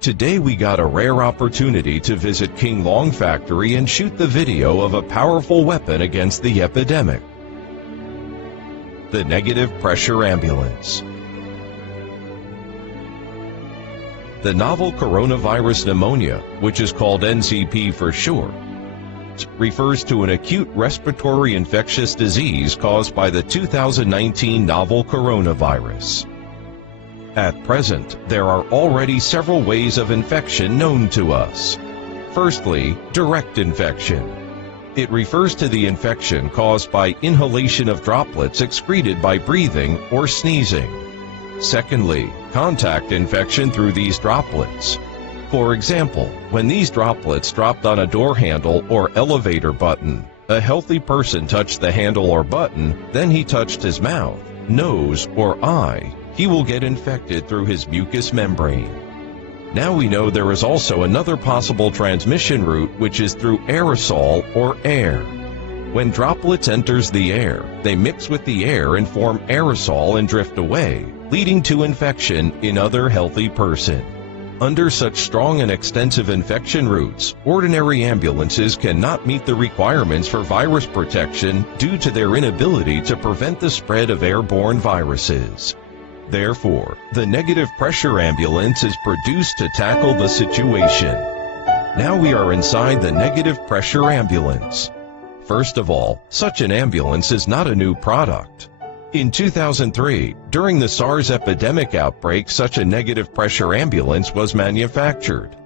Today we got a rare opportunity to visit King Long Factory and shoot the video of a powerful weapon against the epidemic. The negative pressure ambulance. The novel coronavirus pneumonia, which is called NCP for short, refers to an acute respiratory infectious disease caused by the 2019 novel coronavirus. At present, there are already several ways of infection known to us. Firstly, direct infection. It refers to the infection caused by inhalation of droplets excreted by breathing or sneezing. Secondly, contact infection through these droplets. For example, when these droplets dropped on a door handle or elevator button, a healthy person touched the handle or button, then he touched his mouth, nose, or eye, he will get infected through his mucous membrane. Now we know there is also another possible transmission route, which is through aerosol or air. When droplets enters the air, they mix with the air and form aerosol and drift away, leading to infection in other healthy person. Under such strong and extensive infection routes, ordinary ambulances cannot meet the requirements for virus protection due to their inability to prevent the spread of airborne viruses. Therefore, the negative pressure ambulance is produced to tackle the situation. Now we are inside the negative pressure ambulance. First of all, such an ambulance is not a new product. In 2003, during the SARS epidemic outbreak, such a negative pressure ambulance was manufactured.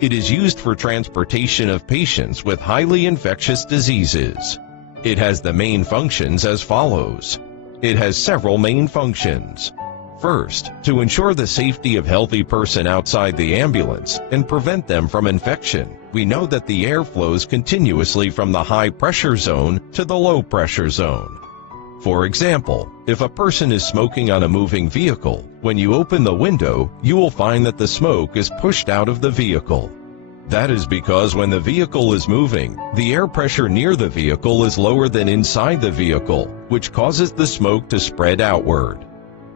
It is used for transportation of patients with highly infectious diseases. It has the main functions as follows. It has several main functions. First, to ensure the safety of healthy person outside the ambulance and prevent them from infection, we know that the air flows continuously from the high pressure zone to the low pressure zone. For example, if a person is smoking on a moving vehicle, when you open the window, you will find that the smoke is pushed out of the vehicle. That is because when the vehicle is moving, the air pressure near the vehicle is lower than inside the vehicle, which causes the smoke to spread outward.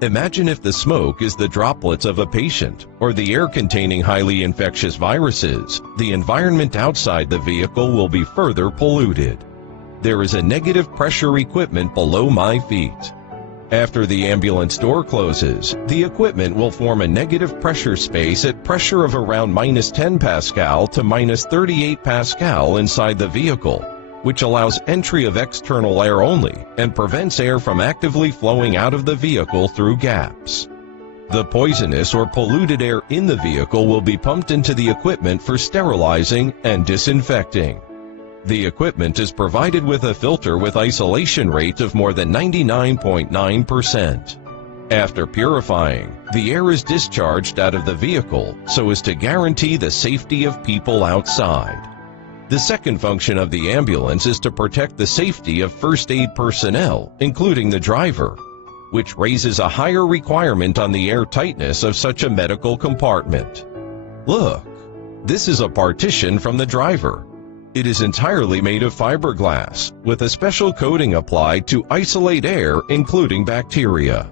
Imagine if the smoke is the droplets of a patient, or the air containing highly infectious viruses, the environment outside the vehicle will be further polluted. There is a negative pressure equipment below my feet. After the ambulance door closes, the equipment will form a negative pressure space at pressure of around -10 Pascal to -38 Pascal inside the vehicle, which allows entry of external air only and prevents air from actively flowing out of the vehicle through gaps. The poisonous or polluted air in the vehicle will be pumped into the equipment for sterilizing and disinfecting. The equipment is provided with a filter with isolation rate of more than 99.9%. After purifying, the air is discharged out of the vehicle so as to guarantee the safety of people outside. The second function of the ambulance is to protect the safety of first aid personnel, including the driver, which raises a higher requirement on the air tightness of such a medical compartment. Look, this is a partition from the driver. It is entirely made of fiberglass, with a special coating applied to isolate air, including bacteria.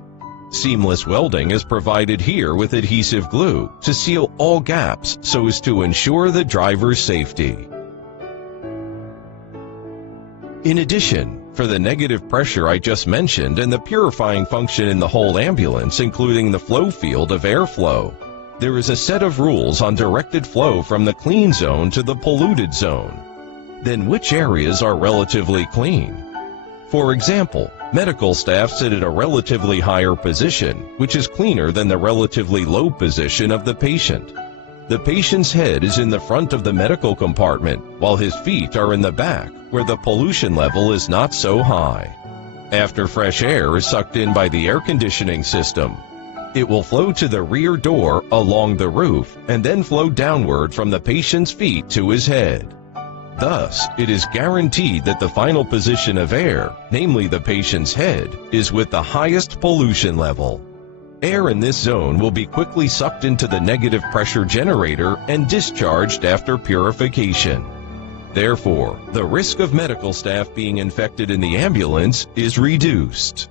Seamless welding is provided here with adhesive glue to seal all gaps so as to ensure the driver's safety. In addition, for the negative pressure I just mentioned and the purifying function in the whole ambulance, including the flow field of airflow, there is a set of rules on directed flow from the clean zone to the polluted zone. Then which areas are relatively clean? For example, medical staff sit at a relatively higher position, which is cleaner than the relatively low position of the patient. The patient's head is in the front of the medical compartment, while his feet are in the back, where the pollution level is not so high. After fresh air is sucked in by the air conditioning system, it will flow to the rear door along the roof and then flow downward from the patient's feet to his head. Thus, it is guaranteed that the final position of air, namely the patient's head, is with the highest pollution level. Air in this zone will be quickly sucked into the negative pressure generator and discharged after purification. Therefore, the risk of medical staff being infected in the ambulance is reduced.